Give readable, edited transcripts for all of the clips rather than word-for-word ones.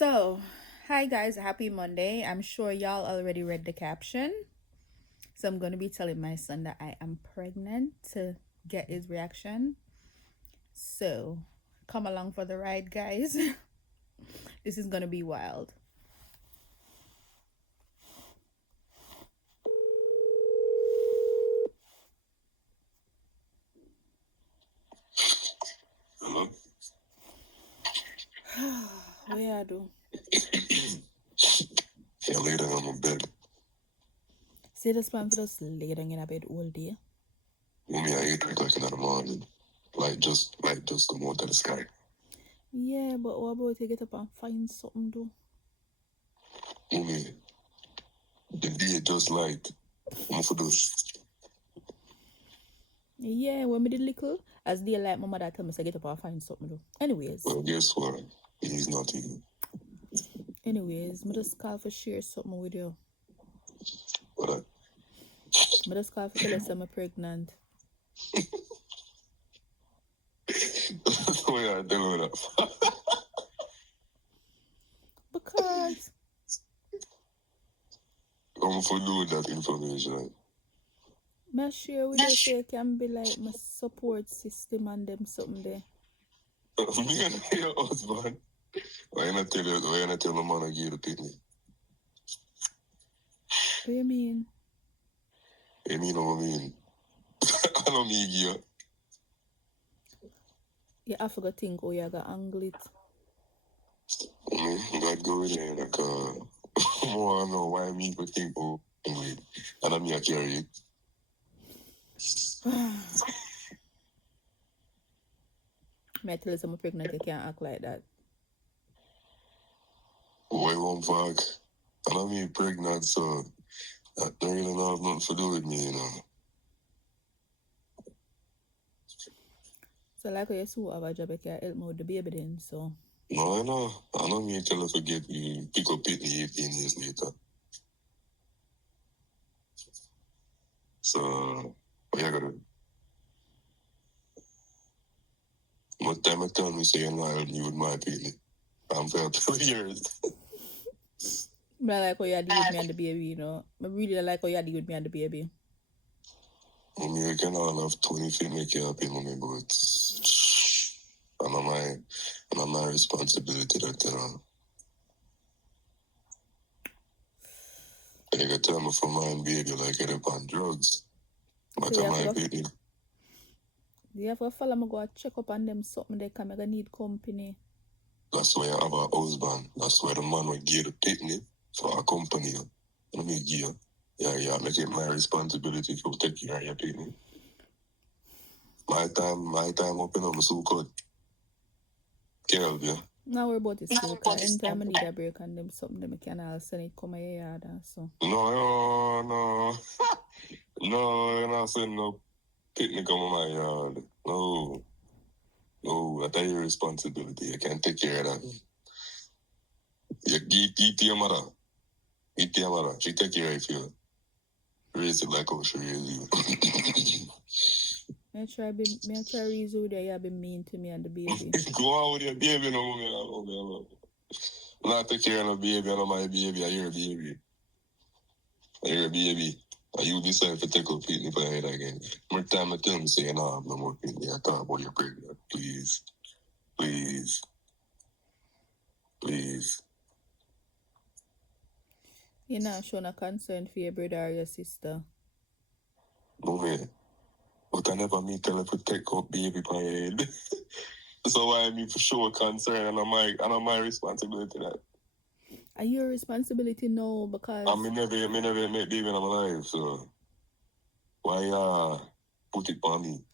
So, hi guys, happy Monday. I'm sure y'all already read the caption. So, I'm going to be telling my son that I am pregnant to get his reaction. So, come along for the ride, guys. This is going to be wild. Hello? What I do? Yeah, lay down on my bed. See this plan for just lay down in a bed all day. Mommy, I 8 o'clock in the morning. Like just come out of the sky. Yeah, but what about you get up and find something to do? Mommy, the day just light. I'm for those. Yeah, when we did little, as they like my mother tell me to get up and find something to do. Well, guess what? He's not even. Anyways, me just call for share something with you. But Me just call for tell you I'm pregnant. why I tell her that? Because I'm for do with that information. me share with you so you can be like my support system and them something there. Me and your husband. Why you not tell my man I give the picnic? What you mean? You mean what I mean? I don't mean you. You have to go think how you got angle it. God go in there like I want to know why me for think anyway. And I'm here carry it. Me tell you I'm pregnant, you can't act like that. Why won't fuck? And I'm here pregnant, so that don't really have nothing to do with me, you know. So like how you still have a job, you can help me with the baby then, so. No, I know. I know me tell her to get you pick up Pitney 18 years later. So what you gotta do? What time I tell me say you're not you with my Pitney? I'm for 2 years. Me like how you deal with me and the baby, you know. I really like how you deal with me and the baby. Mommy, you can all have 20 feet make you happy, mommy, but and my responsibility that you can tell me for my baby like you're on drugs. But So you am have to I go, baby? you have to follow me go check up on them something they come. I gonna need company. That's why I have a husband. That's why the man will give the picnic for a company. Let me give you. Yeah, make it my responsibility to take care of your picnic. My time open up my so good. Care of you. Now we're about to still cause anytime I need a break and them something them I can all send it come my yard and so. No. No, you're not sending no picnic on my yard. No, that's your responsibility. You can't take care of that. You eat your mother. Eat your mother. She take care of you. Raise it like how she raise you. Me try reason with you be mean to me and the baby. Go on with your baby, no woman. Not take care of no baby, I know my baby, I your baby. I your baby. And you decide to take up Pitney for your head again. More time I tell me say you know have no more Pitney. I talk about your pregnant. Please. Please. Please. You're not showing a concern for your brother or your sister. Mommy. But I never me tell her to take up baby by your head. So why I mean for sure concern and I'm my responsibility that. Are your responsibility now because I me never make baby in my life, so why put it on me?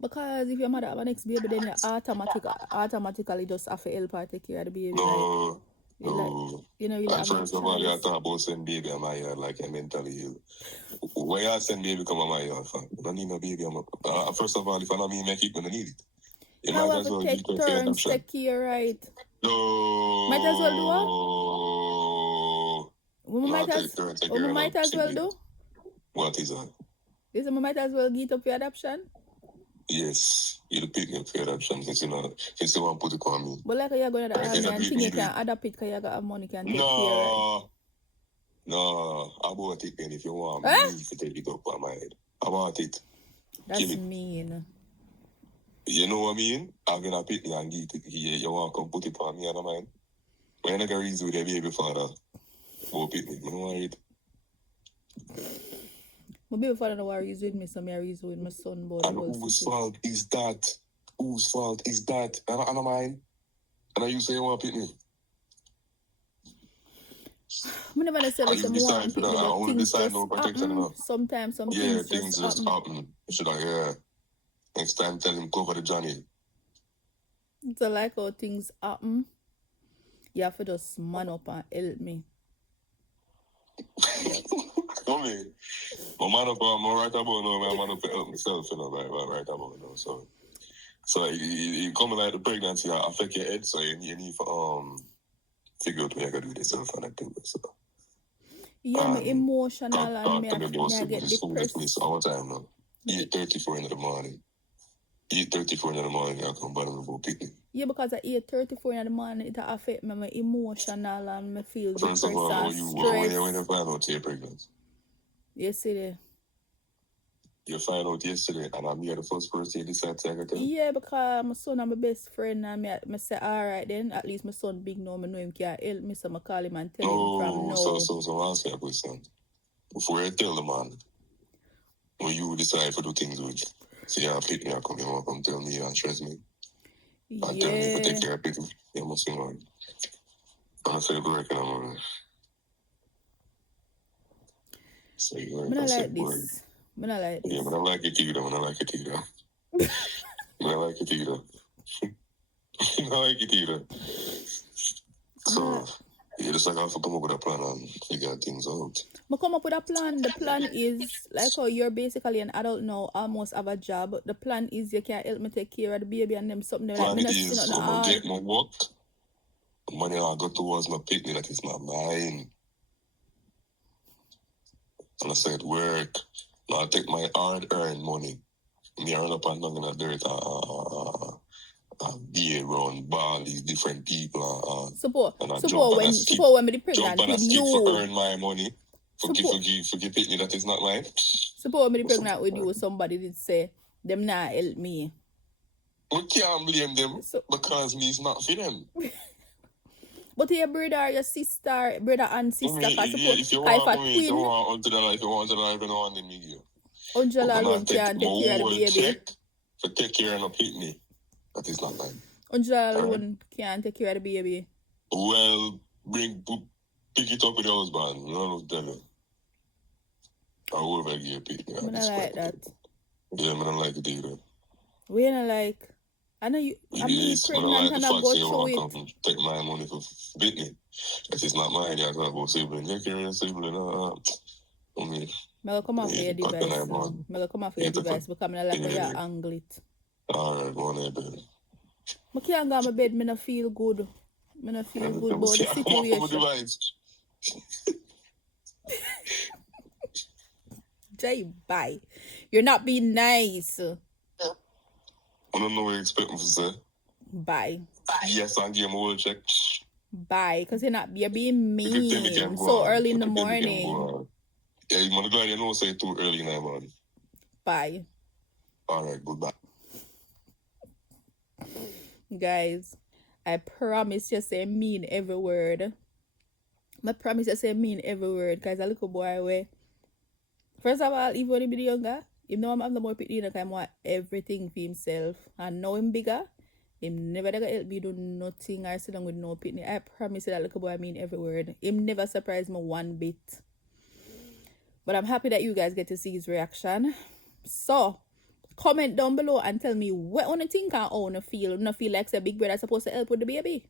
because if your mother have a next baby then you automatically just have to help her take care of the baby No, like you know really And have no first of all, you choice. talk about send baby on my yard like you're mentally ill. Why you send baby come on my yard for? I don't need no baby on my first of all, if I don't mean make it, I don't need it. You How might have as to well give take her for turns adoption. take care, right? Might as well do what? No. We No, might take as turn, take we care of might the as well sibling. do. What is that? This we might as well get up for adoption. Yes, you the pick me for adoption since you know, since you want to put it on me. But like you're going to the Right, army then and agree think you me can with. adapt it because you got money, can take care. No, I bought it, and if you want Eh? me to take it up on my head, I bought it. That's Kill it. mean. You know what I mean? I'm gonna pick me and give it here. You want to come put it on me and mine? When I got reason with the baby father, go pick me. I don't want it. My baby father know what reason with me, so I reason with my son about the And whole whose situation. fault is that? Whose fault is that? And mine? And you say you want to pick me? I never necessarily say I want to pick me, but things just happen. Sometimes some things just happen. Should I, yeah. Next time, tell him cover the Johnny. So like how things happen, you have to just man up and help me. Mommy, my man up, I'm right about now, my man up to help myself, you know, right about now. So it coming like the pregnancy affect your head, so you need to figure out what you gotta do yourself and that thing. So yeah, me emotional and me I get depressed all the time now. 8:34 in the morning. 8:34 in the morning, I come back and go pick me. Yeah, because at 8:34 in the morning, it affect me, my emotional and me feel depressed First of all, and stressed. when you find out you're pregnant? Yesterday. You find out yesterday, and I'm here the first person you decide to take it. Yeah, because my son and my best friend, and me say, alright then, at least my son big now, I know him can help me, so I call him and tell him from now. So I'll ask you a question. Before you tell the man, when you decide to do things with, so you pick me and come tell me and stress me. And tell me to take care of people. You must know. I'm say go work in the morning. So you work, I say work. I don't like this. Yeah, but I like it either. I like it either. I like it either. I like it either. So, you just like have to come up with a plan and figure things out. I come up with a plan. The plan is like how you're basically an adult now, almost have a job. The plan is you can help me take care of the baby and them something like plan is come and get my work. The money I go towards my picnic that is not mine. And I said work. Now I take my hard-earned money. Me run up and down in the dirt be around ball these different people. Suppose when me pregnant with you. For earn my money. Forgive it that is not mine. Suppose me pregnant with you, somebody did say them not help me. We can't blame them because me is not for them. But your brother, your sister, brother and sister, if you want to the life, you want them me give. $100 alone can't take care of the baby. To take care of a picnic. That is not mine. $100 alone can't take care of the baby. Well, pick it up with your husband. None of them. I will give you a picnic. I don't like that. Yeah, I don't like it either. We don't like. I know you. I'm pregnant and I go through it. Take my money for picnic. That is not mine. You talk about sibling. You carry a sibling. I'll come off your device. I'll come off your device because I like how you angle it. Alright, go on there, baby. I can't go to my bed. I don't feel good. I don't feel good about the situation. Jay, bye. You're not being nice. I don't know what you expect me to say. Bye. Yes, I'll give him a whole check. Bye, because you're being mean so early in the morning. Yeah, you want to go and you know say too early in the morning. Bye. Alright, goodbye. Guys, I promise you say mean every word. I promise you say mean every word, because a little boy way. First of all, even when he be younger, him know I'm having the more pity that time want everything for himself. And now him bigger, him never gonna help me do nothing or sit down with no pity. I promise you that little boy I mean every word. Him never surprised me one bit. But I'm happy that you guys get to see his reaction. So, comment down below and tell me what you think and how you feel. You feel like say big brother supposed to help with the baby.